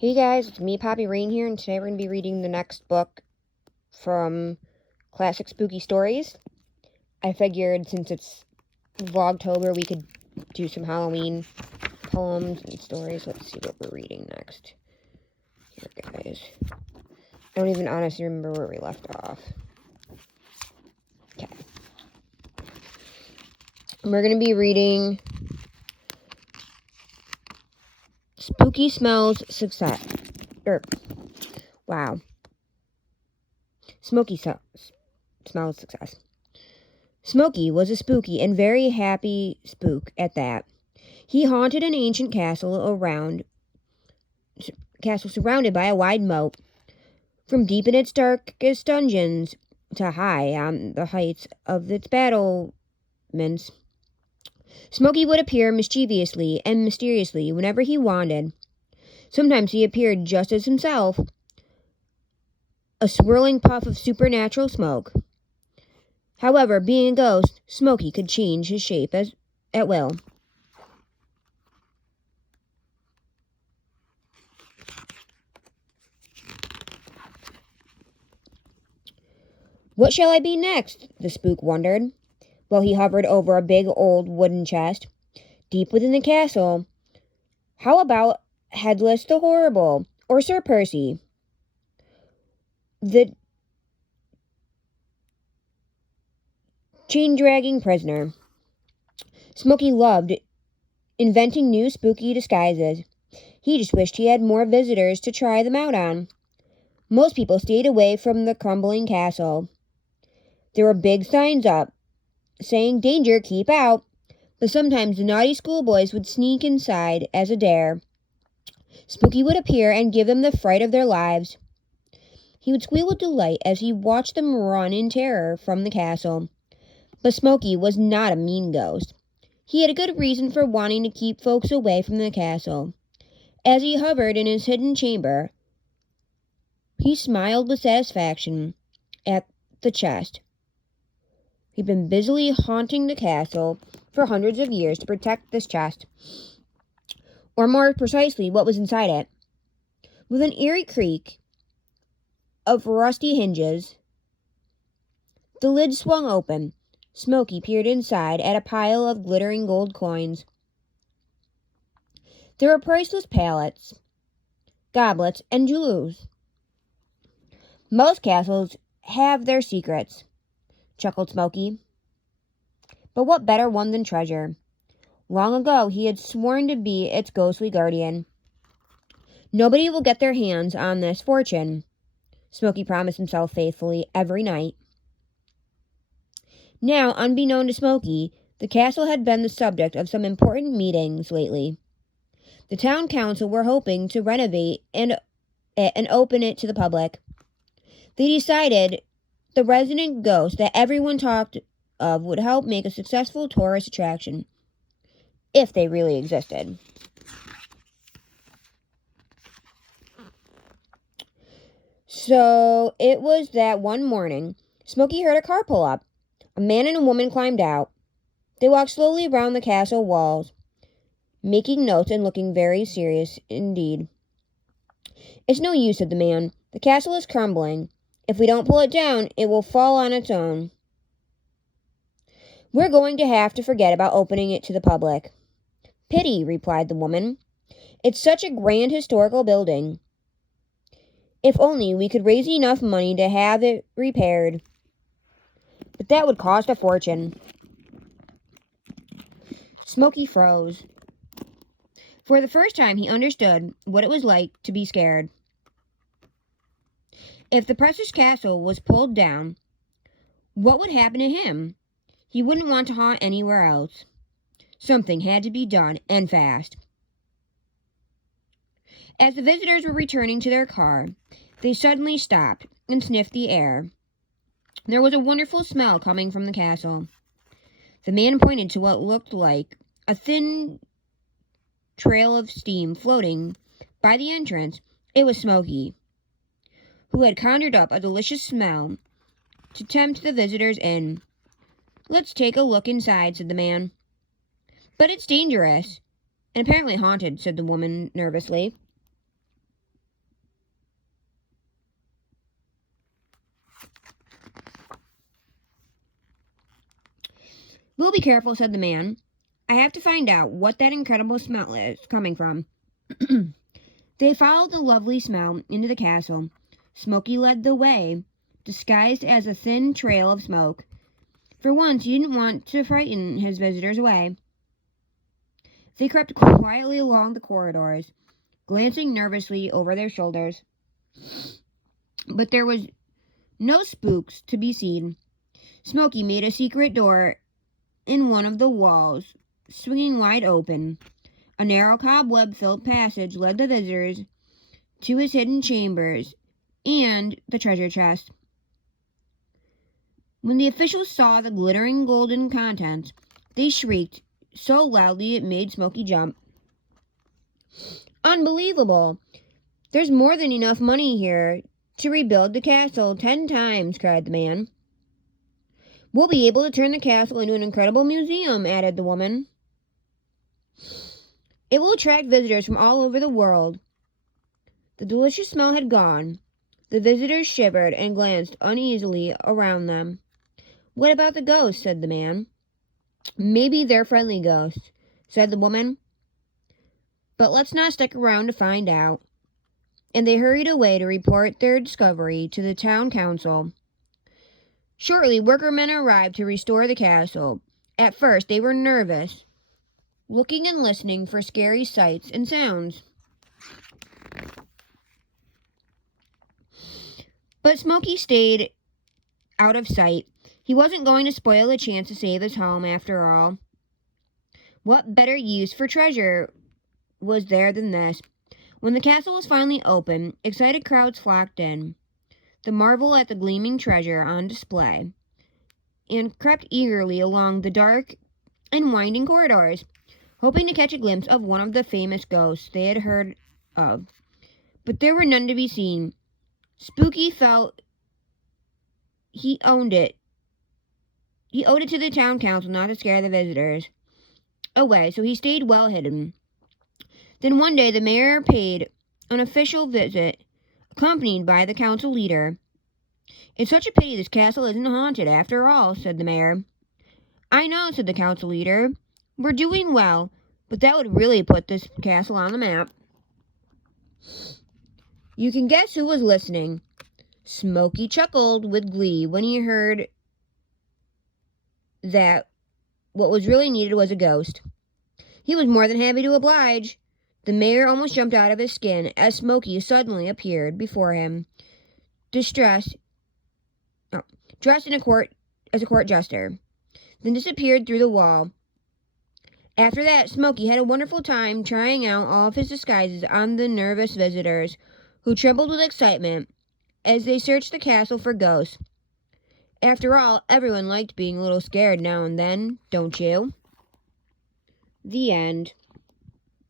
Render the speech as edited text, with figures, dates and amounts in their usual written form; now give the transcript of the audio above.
Hey guys, it's me, Poppy Rain here, and today we're going to be reading the next book from Classic Spooky Stories. I figured since it's Vlogtober, we could do some Halloween poems and stories. Let's see what we're reading next. Here, guys. I don't even honestly remember where we left off. Okay. We're going to be reading Spooky Smells Success. Wow. Smoky Smells Success. Smoky was a spooky and very happy spook at that. He haunted an ancient castle surrounded by a wide moat. From deep in its darkest dungeons to high on the heights of its battlements, Smoky would appear mischievously and mysteriously whenever he wanted. Sometimes he appeared just as himself, a swirling puff of supernatural smoke. However, being a ghost, Smoky could change his shape at will. What shall I be next? The spook wondered, while he hovered over a big old wooden chest deep within the castle. How about Headless the Horrible, or Sir Percy, the chain-dragging prisoner? Smoky loved inventing new spooky disguises. He just wished he had more visitors to try them out on. Most people stayed away from the crumbling castle. There were big signs up saying, "Danger, keep out," but sometimes the naughty schoolboys would sneak inside as a dare. Spooky would appear and give them the fright of their lives. He would squeal with delight as he watched them run in terror from the castle. But Smoky was not a mean ghost. He had a good reason for wanting to keep folks away from the castle. As he hovered in his hidden chamber, he smiled with satisfaction at the chest. He'd been busily haunting the castle for hundreds of years to protect this chest, or more precisely, what was inside it. With an eerie creak of rusty hinges, the lid swung open. Smoky peered inside at a pile of glittering gold coins. There were priceless palettes, goblets, and jewels. Most castles have their secrets, chuckled Smoky. But what better one than treasure? Long ago, he had sworn to be its ghostly guardian. Nobody will get their hands on this fortune, Smoky promised himself faithfully every night. Now, unbeknown to Smoky, the castle had been the subject of some important meetings lately. The town council were hoping to renovate and open it to the public. They decided the resident ghost that everyone talked of would help make a successful tourist attraction, if they really existed. So it was that one morning, Smoky heard a car pull up. A man and a woman climbed out. They walked slowly around the castle walls, making notes and looking very serious indeed. "It's no use," said the man. "The castle is crumbling. If we don't pull it down, it will fall on its own. We're going to have to forget about opening it to the public." "Pity," replied the woman. "It's such a grand historical building. If only we could raise enough money to have it repaired. But that would cost a fortune." Smoky froze. For the first time, he understood what it was like to be scared. If the precious castle was pulled down, what would happen to him? He wouldn't want to haunt anywhere else. Something had to be done, and fast. As the visitors were returning to their car, they suddenly stopped and sniffed the air. There was a wonderful smell coming from the castle. The man pointed to what looked like a thin trail of steam floating by the entrance. It was Smoky, who had conjured up a delicious smell to tempt the visitors in. "Let's take a look inside," said the man. "But it's dangerous and apparently haunted," said the woman nervously. "We'll be careful," said the man. "I have to find out what that incredible smell is coming from." They followed the lovely smell into the castle. Smoky led the way, disguised as a thin trail of smoke. For once, he didn't want to frighten his visitors away. They crept quietly along the corridors, glancing nervously over their shoulders. But there was no spooks to be seen. Smoky made a secret door in one of the walls, swinging wide open. A narrow cobweb-filled passage led the visitors to his hidden chambers and the treasure chest. When the officials saw the glittering golden contents, they shrieked so loudly it made Smoky jump. "Unbelievable! There's more than enough money here to rebuild the castle 10 times, cried the man. "We'll be able to turn the castle into an incredible museum," added the woman. "It will attract visitors from all over the world." The delicious smell had gone. The visitors shivered and glanced uneasily around them. "What about the ghosts?" said the man. "Maybe they're friendly ghosts," said the woman. "But let's not stick around to find out." And they hurried away to report their discovery to the town council. Shortly, workmen arrived to restore the castle. At first, they were nervous, looking and listening for scary sights and sounds. But Smoky stayed out of sight. He wasn't going to spoil the chance to save his home after all. What better use for treasure was there than this? When the castle was finally open, excited crowds flocked in, to marvel at the gleaming treasure on display, and crept eagerly along the dark and winding corridors, hoping to catch a glimpse of one of the famous ghosts they had heard of. But there were none to be seen. Spooky felt he owed it to the town council not to scare the visitors away, so he stayed well hidden. Then one day the mayor paid an official visit, accompanied by the council leader. "It's such a pity this castle isn't haunted after all," said the mayor. "I know," said the council leader. "We're doing well, but that would really put this castle on the map." You can guess who was listening. Smoky chuckled with glee when he heard that what was really needed was a ghost. He was more than happy to oblige. The mayor almost jumped out of his skin as Smoky suddenly appeared before him, dressed in as a court jester, then disappeared through the wall. After that, Smoky had a wonderful time trying out all of his disguises on the nervous visitors, who trembled with excitement as they searched the castle for ghosts. After all, everyone liked being a little scared now and then, don't you? The end.